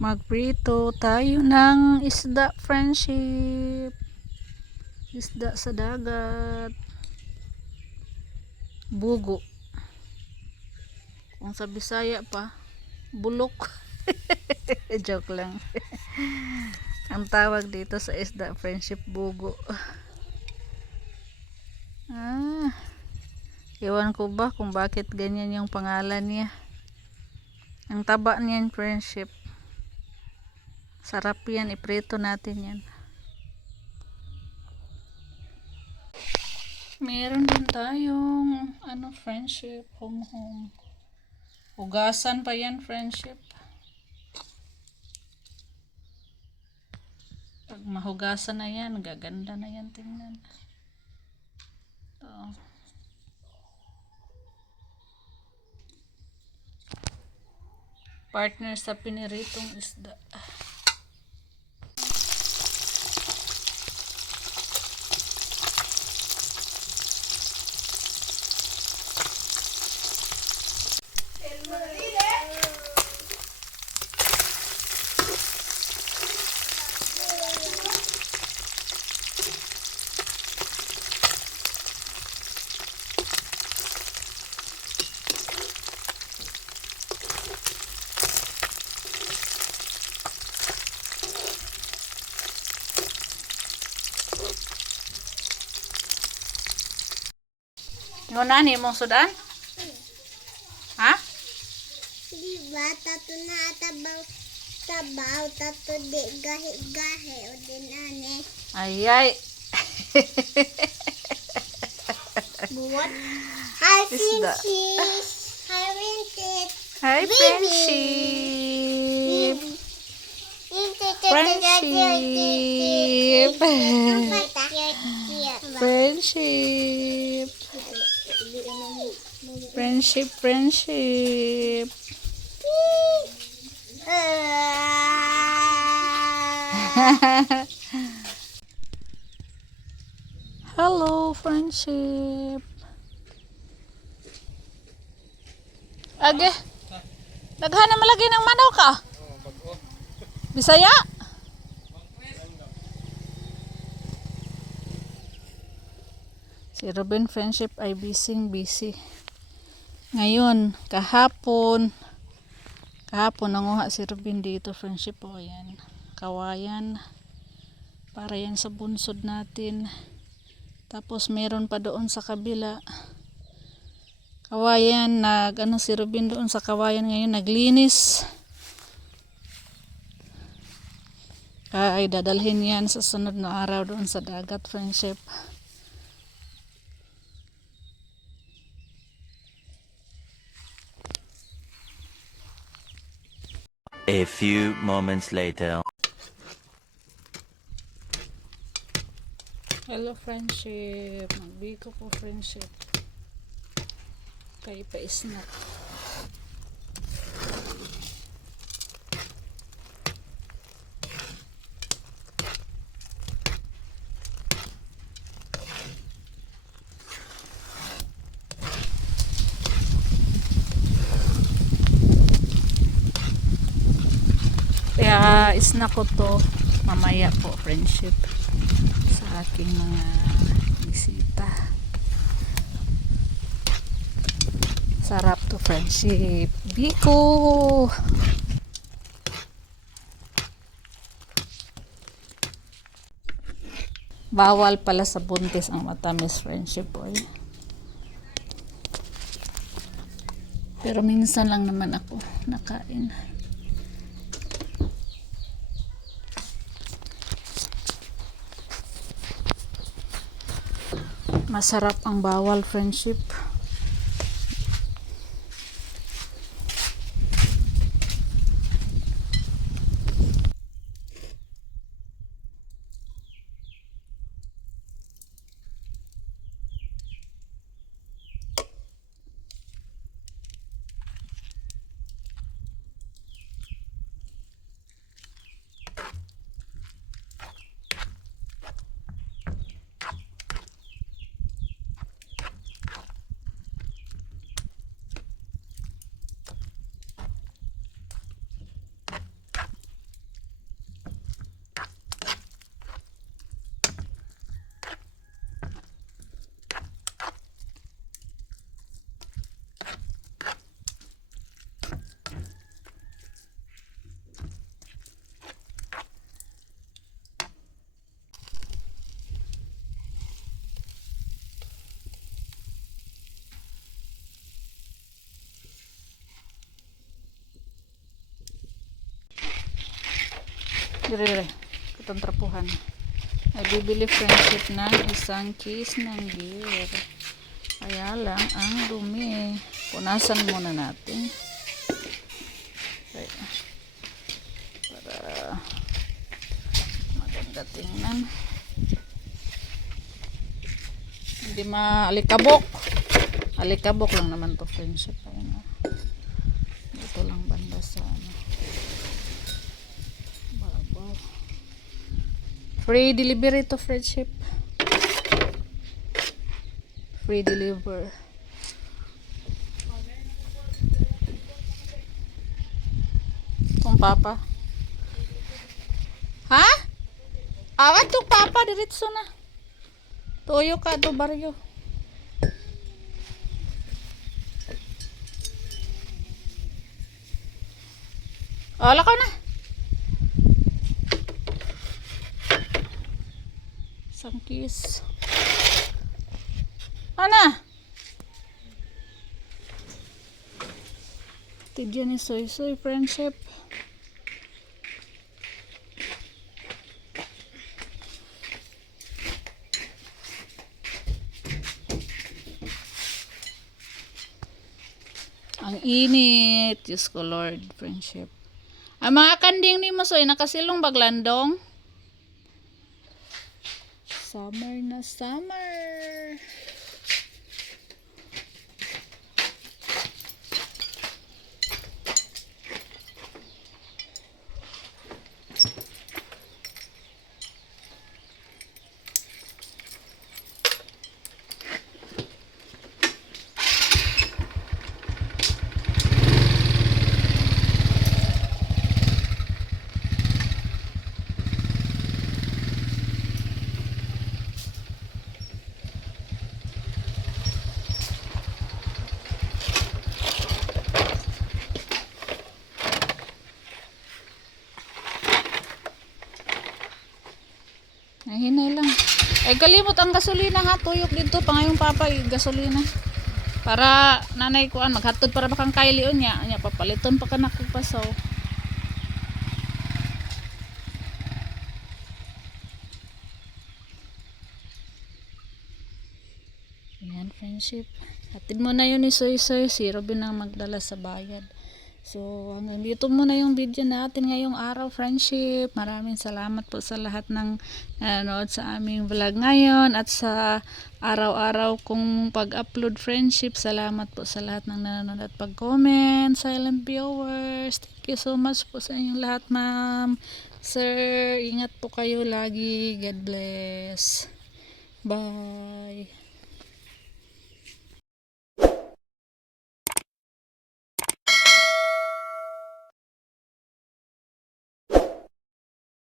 Magprito tayo ng isda, friendship. Isda sa dagat. Bugo. Kung sa Bisaya pa, bulok. Joke lang. Ang tawag dito sa isda, friendship, bugo. Ewan ko ba kung bakit ganyan yung pangalan niya. Ang taba niyan, friendship. Sarap yan, iprito natin yan. Meron din tayong friendship, home. Hugasan pa yan, friendship. Pag mahugasan na yan, gaganda na yan, tingnan. Ito. Partner sa piniritong isda. Nguna ni mong sudan? Ha? Diba, tato na tabaw, tato di gahi, o din ane. Ayay. Buwan? Hi, Isda. Princess. Hi, Princess. Hi, friendship. Friendship. Friendship. Hello, friendship. Age. Naghanap malagi ng manok ka. Bisaya? Si Ruben, friendship, ay busy. Ngayon, kahapon nanguha si Ruben dito, friendship. O yan, kawayan. Para yan sa bunsod natin. Tapos meron pa doon sa kabila. Kawayan, si Ruben doon sa kawayan ngayon, naglinis. Ay dadalhin yan sa sunod na araw doon sa dagat, friendship. A few moments later. Hello, friendship. Magbiko ko, friendship. Kay pa-snack. Kaya snack ko to mamaya po, friendship, sa aking mga bisita. Sarap to, friendship. Biko! Bawal pala sa buntis ang matamis, friendship, boy. Pero minsan lang naman ako nakain. Masarap ang bawal, friendship. Dire. Katong trapuhan. Ay bibili friendship ng isang case ng beer. Kaya lang ang dumi. Punasan muna natin. Okay. Para maganda tingnan. Hindi maalikabok. Alikabok lang naman to friendship. Ayun, dito lang banda sa ano. Babaw. Free delivery to friendship. Free deliver. Kung papa. Ha? Awat to papa diretso na. Toyo ka do baryo. Ala ka na. Sangkis. Ana. Tidyan ni Soy Soy friendship. Ang init. Diyos ko Lord, friendship. Ang mga kanding ni mo, Soy, nakasilong baglandong. Summer na summer. Ay, hinay lang. Ay, kalimot ang gasolina ha. Tuyok dito. Pangayong papa, gasolina. Para nanay ko maghatod para bakang kailion niya. Anya, papaliton pa ka na kong pasaw. Ayan, friendship. Hatid mo na yun ni Soy Soy. Si Robin ang magdala sa bayad. So, hanggang dito muna yung video natin ngayong araw, friendship. Maraming salamat po sa lahat ng nanood sa aming vlog ngayon at sa araw-araw kong pag-upload, friendship. Salamat po sa lahat ng nanonood at pag-comment, silent viewers. Thank you so much po sa inyong lahat, ma'am. Sir, ingat po kayo lagi. God bless. Bye.